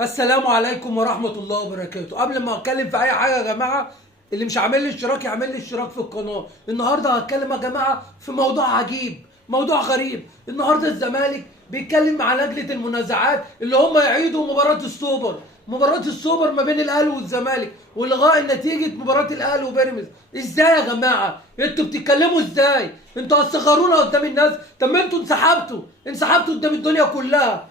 السلام عليكم ورحمة الله وبركاته. قبل ما اتكلم في اي حاجة يا جماعة، اللي مش عامل لي اشتراك يعمل لي اشتراك في القناة. النهاردة هتكلم يا جماعة في موضوع عجيب، موضوع غريب. النهاردة الزمالك بيتكلم مع لجنة المنازعات اللي هم يعيدوا مباراة السوبر ما بين الاهلي والزمالك والغاء نتيجة مباراة الاهلي وبيراميدز. ازاي يا جماعة؟ انتوا بتتكلموا ازاي؟ انتوا هتصغرونا قدام الناس؟ طب ما انتوا انسحبتوا قدام الدنيا كلها.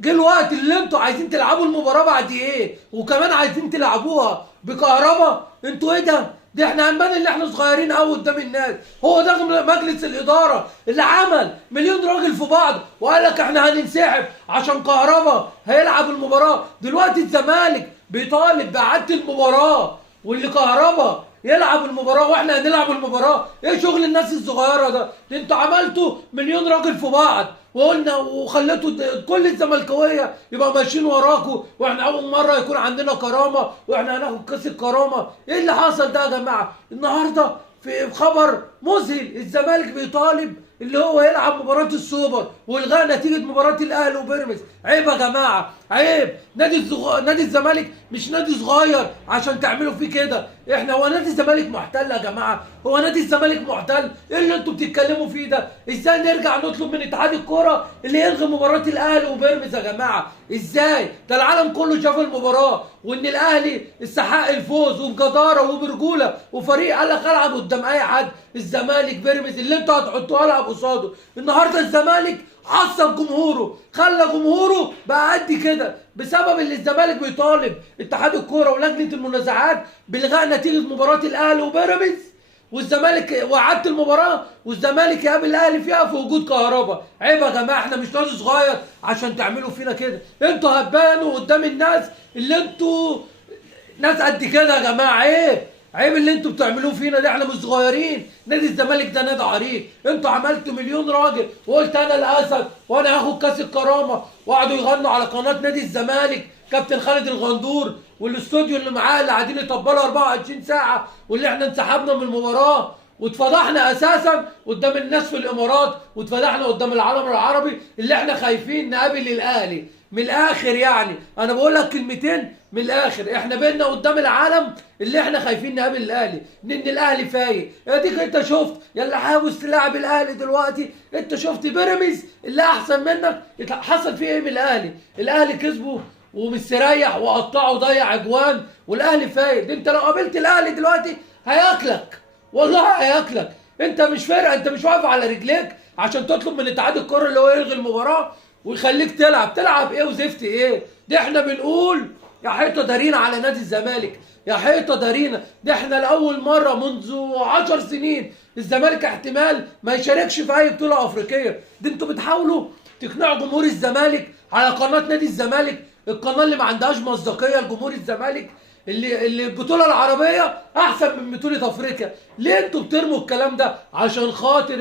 جه الوقت اللي انتوا عايزين تلعبوا المباراة بعد ايه؟ وكمان عايزين تلعبوها بكهربا؟ انتوا ايه ده؟ احنا هنبان ان احنا صغيرين قوي قدام الناس. هو ده مجلس الاداره اللي عمل مليون راجل في بعض وقال لك احنا هننسحب عشان كهربا هيلعب المباراه. دلوقتي الزمالك بيطالب باعاده المباراه واللي كهربا يلعب المباراه واحنا هنلعب المباراه. ايه شغل الناس الصغيره ده انتوا عملتوا مليون راجل في بعض وقلنا وخليتوا كل الزملكاويه يبقى ماشيين وراكوا، واحنا اول مره يكون عندنا كرامه واحنا هناخد كاس الكرامه. ايه اللي حصل ده يا جماعه؟ النهارده في خبر مذهل، الزمالك بيطالب اللي هو يلعب مباراه السوبر والغاء نتيجه مباراه الاهلي وبيراميدز. عيب يا جماعه، عيب. نادي الزمالك مش نادي صغير عشان تعملوا فيه كده. هو نادي الزمالك محتل يا جماعه؟ هو نادي الزمالك محتل؟ ايه اللي انتوا بتتكلموا فيه ده؟ ازاي نرجع نطلب من اتحاد الكوره اللي يلغي مباراه الاهلي وبيراميدز يا جماعه؟ ازاي؟ ده العالم كله شاف المباراه وان الاهلي استحق الفوز وبجداره وبرجوله وفريق قال لك العب قدام اي حد. الزمالك بيراميدز اللي انتوا هتحطوه العب قصاده. النهارده الزمالك عصب جمهوره، خلى جمهوره بقى قد كده بسبب اللي الزمالك بيطالب اتحاد الكوره ولجنه المنازعات بالغاء نتيجه مباراه الاهلي وبيراميدز، والزمالك وعدت المباراه والزمالك يقابل الاهلي فيها في وجود كهربا. عيب يا جماعه، احنا مش نادي صغير عشان تعملوا فينا كده. انتوا هتبانوا قدام الناس اللي انتوا ناس قد كده يا جماعه. عيب اللي انتوا بتعملوه فينا ده. احنا مش صغيرين، نادي الزمالك ده نادي عريق. انتوا عملتوا مليون راجل وقلت انا الاسد وانا هاخد كاس الكرامه، وقعدوا يغنوا على قناه نادي الزمالك كابتن خالد الغندور والاستوديو اللي معاه اللي قاعدين يطبلوا 24 ساعه، واللي احنا انسحبنا من المباراه واتفضحنا اساسا قدام الناس في الامارات، واتفضحنا قدام العالم العربي اللي احنا خايفين نقابل الاهلي. من الاخر يعني انا بقول لك كلمتين من الاخر، احنا بينا قدام العالم اللي احنا خايفين نقابل الاهلي، ان الاهلي فايق. اديك انت شفت يلا عاوز تلاعب الاهلي دلوقتي، انت شفت بيراميدز اللي احسن منك حصل فيه ايه من الاهلي. الاهلي كسبه ومستريح وقطعه وضيع اجوان والاهلي فايق. ده انت لو قابلت الاهلي دلوقتي هياكلك، والله هياكلك. انت مش فارق، انت مش واقف على رجليك عشان تطلب من اتحاد الكره اللي هو يلغي المباراه ويخليك تلعب ايه وزفت ايه. ده احنا بنقول يا حيطه دارينا على نادي الزمالك، يا حيطه دارينا. ده احنا لاول مره منذ 10 سنين الزمالك احتمال ما يشاركش في اي بطوله افريقيه. ده انتوا بتحاولوا تقنعوا جمهور الزمالك على قناه نادي الزمالك، القناه اللي ما عندهاش مصداقيه لجمهور الزمالك، اللي البطوله العربيه احسن من بطوله افريقيا. ليه انتوا بترموا الكلام ده؟ عشان خاطر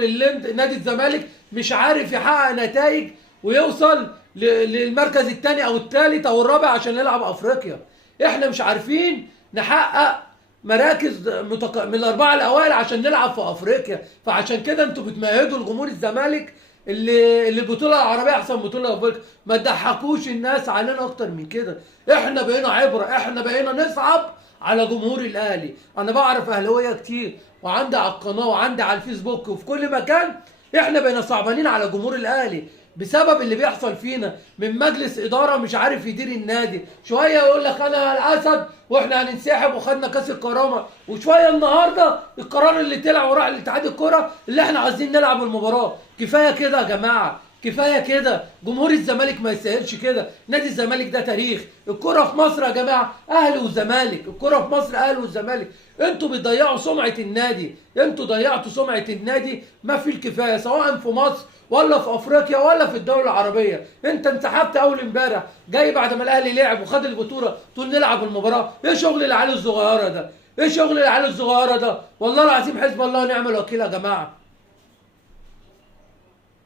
نادي الزمالك مش عارف يحقق نتائج ويوصل للمركز الثاني او الثالث او الرابع عشان يلعب افريقيا. احنا مش عارفين نحقق مراكز من الاربعه الاوائل عشان نلعب في افريقيا. فعشان كده انتوا بتمهدوا لجمهور الزمالك اللي البطوله العربيه احسن بطوله افريقيا. ما تضحكوش الناس علينا اكتر من كده. احنا بقينا عبره، احنا بقينا نصعب على جمهور الاهلي. انا بعرف اهلاويه كتير وعندي على القناه وعندي على الفيسبوك وفي كل مكان. احنا بقينا صعبانين على جمهور الاهلي بسبب اللي بيحصل فينا من مجلس اداره مش عارف يدير النادي. شويه يقول لك انا الاسد واحنا هننسحب وخدنا كاس الكرامه، وشويه النهارده القرار اللي طلع وراح لاتحاد الكره اللي احنا عايزين نلعب المباراه. كفايه كده يا جماعه، كفايه كده. جمهور الزمالك ما يستاهلش كده. نادي الزمالك ده تاريخ. الكره في مصر يا جماعه اهلي وزمالك، الكره في مصر اهلي والزمالك. انتوا بتضيعوا سمعه النادي، انتوا ضيعتوا سمعه النادي ما في الكفايه، سواء في مصر ولا في افريقيا ولا في الدول العربيه. انت انسحبت اول امبارح جاي بعد ما الاهلي لعب وخد البطوله تقول نلعب المباراه. ايه شغل العيال الصغيره ده؟ ايه شغل العيال الصغيره ده؟ والله العظيم حسب الله ونعم الوكيل يا جماعه.